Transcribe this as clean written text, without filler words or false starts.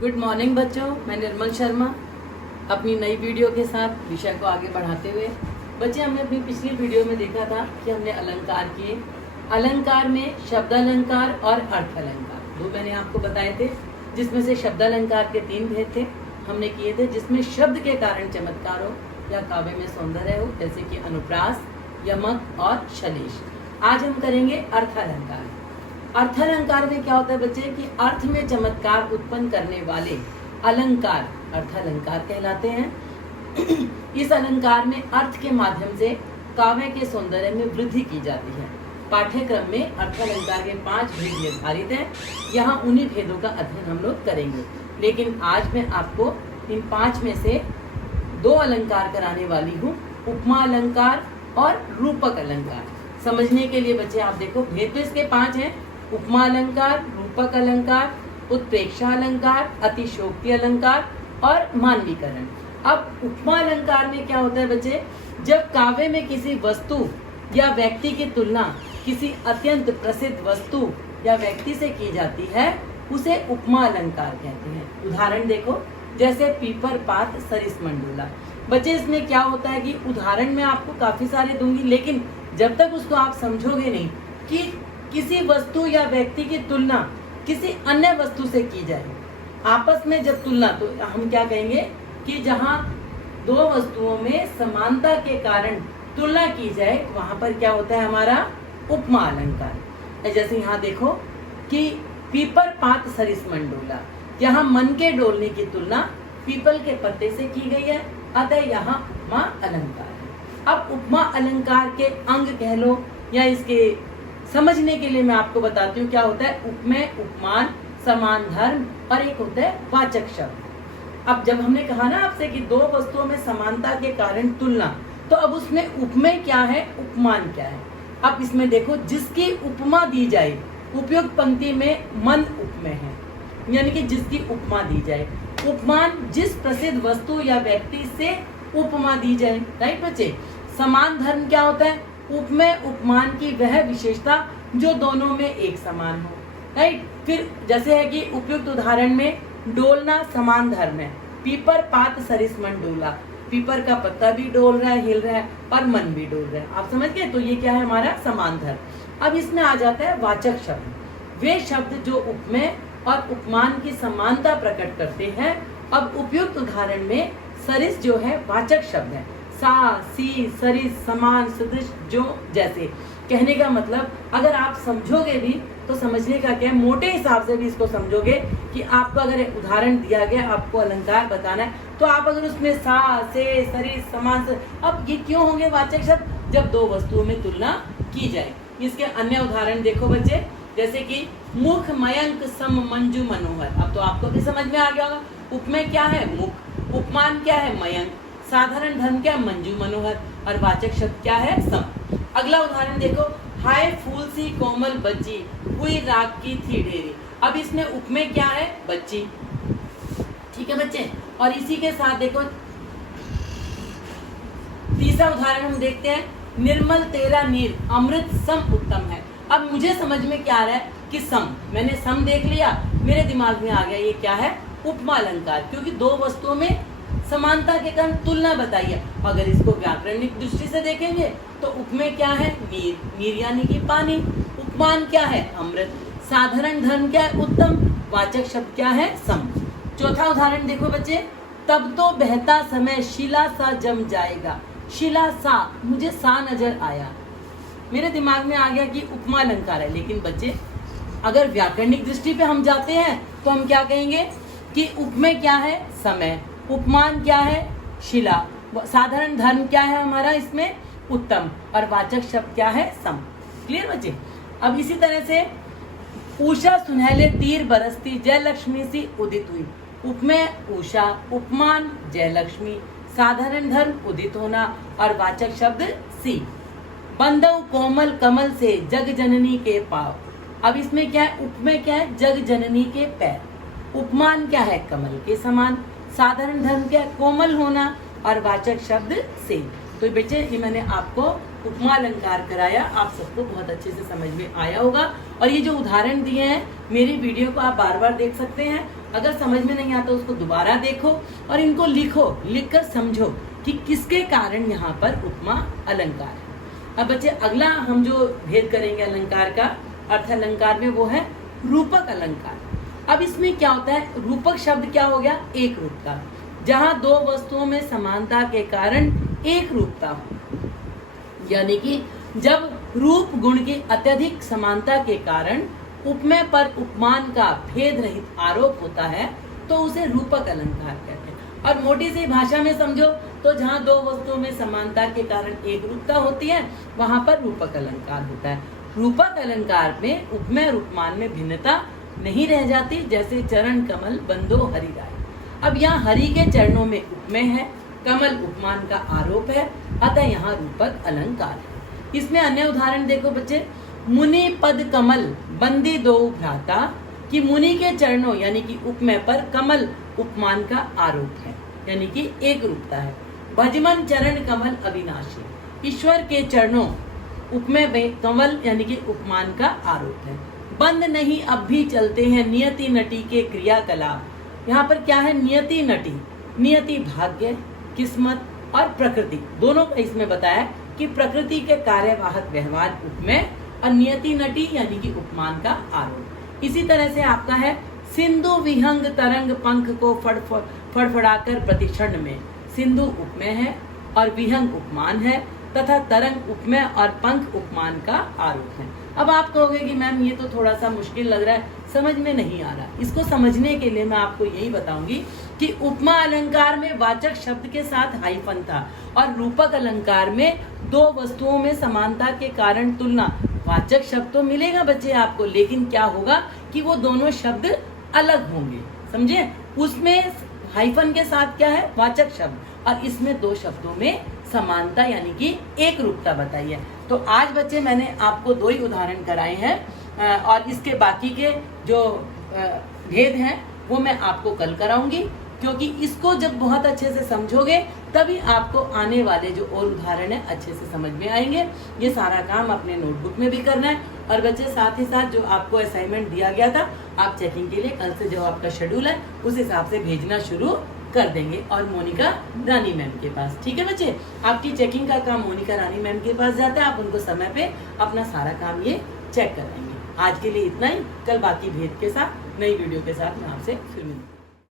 Good morning बच्चों, मैं निर्मल शर्मा अपनी नई वीडियो के साथ विषय को आगे बढ़ाते हुए। बच्चे, हमने अपनी पिछली वीडियो में देखा था कि हमने अलंकार किए। अलंकार में शब्द अलंकार और अर्थ अलंकार दो मैंने आपको बताए थे, जिसमें से शब्द अलंकार के 3 भेद थे हमने किए थे, जिसमें शब्द के कारण चमत्कार हो या काव्य में सौंदर्य हो, जैसे कि अनुप्रास, यमक और शलेश। आज हम करेंगे अर्थ अलंकार। अर्थ अलंकार में क्या होता है बच्चे कि अर्थ में चमत्कार उत्पन्न करने वाले अलंकार अर्थ अलंकार कहलाते हैं। इस अलंकार में अर्थ के माध्यम से काव्य के सौंदर्य में वृद्धि की जाती है। पाठ्यक्रम में अर्थ अलंकार के 5 भेद निर्धारित हैं। यहाँ उन्हीं भेदों का अध्ययन हम लोग करेंगे, लेकिन आज मैं आपको इन 5 में से 2 अलंकार कराने वाली हूँ, उपमा अलंकार और रूपक अलंकार। समझने के लिए बच्चे आप देखो, भेद तो इसके 5 हैं: उपमा अलंकार, रूपक अलंकार, उत्प्रेक्षा अलंकार, अतिशोक्ति अलंकार और मानवीकरण। अब उपमा अलंकार में क्या होता है बच्चे, जब काव्य में किसी वस्तु या व्यक्ति की तुलना किसी अत्यंत प्रसिद्ध वस्तु या व्यक्ति से की जाती है, उसे उपमा अलंकार कहते हैं। उदाहरण देखो, जैसे पीपर पात सरिस मंडूला। बच्चे, इसमें क्या होता है कि उदाहरण में आपको काफी सारे दूंगी, लेकिन जब तक उसको आप समझोगे नहीं कि किसी वस्तु या व्यक्ति की तुलना किसी अन्य वस्तु से की जाए, आपस में जब तुलना, तो हम क्या कहेंगे कि जहाँ 2 वस्तुओं में समानता के कारण तुलना की जाए, वहां पर क्या होता है हमारा उपमा अलंकार। जैसे यहाँ देखो कि पीपर पात सरिस मंडोला, यहाँ मन के डोलने की तुलना पीपल के पत्ते से की गई है, अतः यहाँ उपमा अलंकार है। अब उपमा अलंकार के अंग कह लो या इसके समझने के लिए मैं आपको बताती हूँ क्या होता है उपमेय, उपमान, समान धर्म और एक होता है वाचक शब्द। अब जब हमने कहा ना आपसे कि 2 वस्तुओं में समानता के कारण तुलना, तो अब उसमें उपमेय क्या है, उपमान क्या है। अब इसमें देखो, जिसकी उपमा दी जाए, उपयुक्त पंक्ति में मन उपमेय है, यानी कि जिसकी उपमा दी जाए। उपमान, जिस प्रसिद्ध वस्तु या व्यक्ति से उपमा दी जाए। राइट बच्चे। समान धर्म क्या होता है, उपमेय उपमान की वह विशेषता जो दोनों में एक समान हो। राइट। फिर जैसे है कि उपयुक्त उदाहरण में डोलना समान धर्म है, पीपर पात सरिस मन डोला, पीपर का पत्ता भी डोल रहा है, हिल रहा है, और मन भी डोल रहा है। आप समझ गए, तो ये क्या है हमारा समान धर्म। अब इसमें आ जाता है वाचक शब्द, वे शब्द जो उपमेय और उपमान की समानता प्रकट करते हैं। अब उपयुक्त उदाहरण में सरिस जो है वाचक शब्द है, सा, सी, सरिस, समान, सदृश, जो, जैसे। कहने का मतलब, अगर आप समझोगे भी तो समझने का क्या है, मोटे हिसाब से भी इसको समझोगे कि आपको अगर उदाहरण दिया गया, आपको अलंकार बताना है, तो आप अगर उसमें सा, से, सरिस, समान, अब ये क्यों होंगे वाचक शब्द, जब 2 वस्तुओं में तुलना की जाए। इसके अन्य उदाहरण देखो बच्चे, जैसे कि मुख मयंक सम मंजू मनोहर। अब तो आपको भी समझ में आ गया होगा, उपमेय क्या है मुख, उपमान क्या है मयंक, साधारण धर्म क्या मंजू मनोहर, और वाचक शब्द क्या है सम। अगला उदाहरण देखो, हाय फूल सी कोमल बच्ची, हुई राग की थी ढेरी। अब इसमें उपमेय क्या है, बच्ची। ठीक है बच्चे। और इसी के साथ देखो तीसरा उदाहरण हम देखते हैं, निर्मल तेरा नीर अमृत सम उत्तम है। अब मुझे समझ में क्या आ रहा है कि सम, मैंने सम देख लिया, मेरे दिमाग में आ गया ये क्या है, उपमा अलंकार, क्योंकि 2 वस्तुओं में समानता के कारण तुलना बताइए। अगर इसको व्याकरणिक दृष्टि से देखेंगे तो उपमेय क्या है, नीर, नीर यानी कि पानी, उपमान क्या है, अमृत, साधारण धर्म क्या है, उत्तम, वाचक शब्द क्या है, सम। चौथा उदाहरण देखो बच्चे, तब तो बहता समय शिला सा जम जाएगा, शिला सा, मुझे सा नजर आया, मेरे दिमाग में आ गया कि उपमा अलंकार है। लेकिन बच्चे, अगर व्याकरणिक दृष्टि पे हम जाते हैं तो हम क्या कहेंगे कि उपमेय क्या है, समय, उपमान क्या है, शिला, साधारण धर्म क्या है हमारा इसमें, उत्तम, और वाचक शब्द क्या है, सम। क्लियर बच्चे। अब इसी तरह से उषा सुनहले तीर बरसती जय लक्ष्मी सी उदित हुई। उपमेय उषा, उपमान जय लक्ष्मी, साधारण धर्म उदित होना, और वाचक शब्द सी। बंदव कोमल कमल से जग जननी के पाव। अब इसमें क्या है, उपमेय क्या है, जग जननी के पैर, उपमान क्या है, कमल के समान, साधारण धर्म क्या है, कोमल होना, और वाचक शब्द से। तो बच्चे, ये मैंने आपको उपमा अलंकार कराया, आप सबको बहुत अच्छे से समझ में आया होगा। और ये जो उदाहरण दिए हैं, मेरी वीडियो को आप बार बार देख सकते हैं, अगर समझ में नहीं आता उसको दोबारा देखो और इनको लिखो, लिखकर समझो कि किसके कारण यहाँ पर उपमा अलंकार है। अब बच्चे अगला हम जो भेद करेंगे अलंकार का, अर्थ अलंकार में, वो है रूपक अलंकार। अब इसमें क्या होता है, रूपक शब्द क्या हो गया, एक रूपता, जहाँ दो वस्तुओं में समानता के कारण एक रूपता हो, यानी कि जब रूप गुण की अत्यधिक समानता के कारण उपमेय पर उपमान का भेद रहित आरोप होता है तो उसे रूपक अलंकार कहते हैं। और मोटी सी भाषा में समझो तो जहाँ दो वस्तुओं में समानता के कारण एक रूपता होती है वहां पर रूपक अलंकार होता है। रूपक अलंकार में उपमेय उपमान में भिन्नता नहीं रह जाती, जैसे चरण कमल बंदो हरि राय। अब यहाँ हरि के चरणों में उपमेय है, कमल उपमान का आरोप है, अतः यहाँ रूपक अलंकार है। इसमें अन्य उदाहरण देखो बच्चे, मुनि पद कमल बंदी दो भ्राता, कि मुनि के चरणों यानी कि उपमेय पर कमल उपमान का आरोप है, यानी कि एक रूपता है। भजमन चरण कमल अविनाशी, ईश्वर के चरणों उपमेय में कमल यानी कि उपमान का आरोप है। बंद नहीं अब भी चलते हैं नियति नटी के क्रियाकलाप, यहाँ पर क्या है, नियति नटी, नियति भाग्य, किस्मत और प्रकृति दोनों का इसमें बताया कि प्रकृति के कार्यवाहक व्यवहार उपमेय और नियति नटी यानी कि उपमान का आरोप। इसी तरह से आपका है सिंधु विहंग तरंग पंख को फड़फड़ाकर प्रतिक्षण में, सिंधु उपमेय है और विहंग उपमान है तथा तरंग उपमेय और पंख उपमान का आरोप है। अब आप कहोगे कि मैम ये तो थोड़ा सा मुश्किल लग रहा है, समझ में नहीं आ रहा। इसको समझने के लिए मैं आपको यही बताऊंगी कि उपमा अलंकार में वाचक शब्द के साथ हाइफन था और रूपक अलंकार में दो वस्तुओं में समानता के कारण तुलना। वाचक शब्द तो मिलेगा बच्चे आपको, लेकिन क्या होगा कि वो दोनों शब्द अलग होंगे, समझे। उसमें हाइफन के साथ क्या है, वाचक शब्द, और इसमें दो शब्दों में समानता यानी कि एक रूपता बताई है। तो आज बच्चे मैंने आपको दो ही उदाहरण कराए हैं और इसके बाकी के जो भेद हैं वो मैं आपको कल कराऊंगी, क्योंकि इसको जब बहुत अच्छे से समझोगे तभी आपको आने वाले जो और उदाहरण है अच्छे से समझ में आएंगे। ये सारा काम अपने नोटबुक में भी करना है। और बच्चे साथ ही साथ जो आपको असाइनमेंट दिया गया था आप चेकिंग के लिए कल से जो आपका शेड्यूल है उस हिसाब से भेजना शुरू कर देंगे और मोनिका रानी मैम के पास, ठीक है बच्चे। आपकी चेकिंग का काम मोनिका रानी मैम के पास जाता है, आप उनको समय पे अपना सारा काम ये चेक कराएंगे। आज के लिए इतना ही, कल बाकी भेद के साथ नई वीडियो के साथ मैं आपसे फिर मिलूंगी।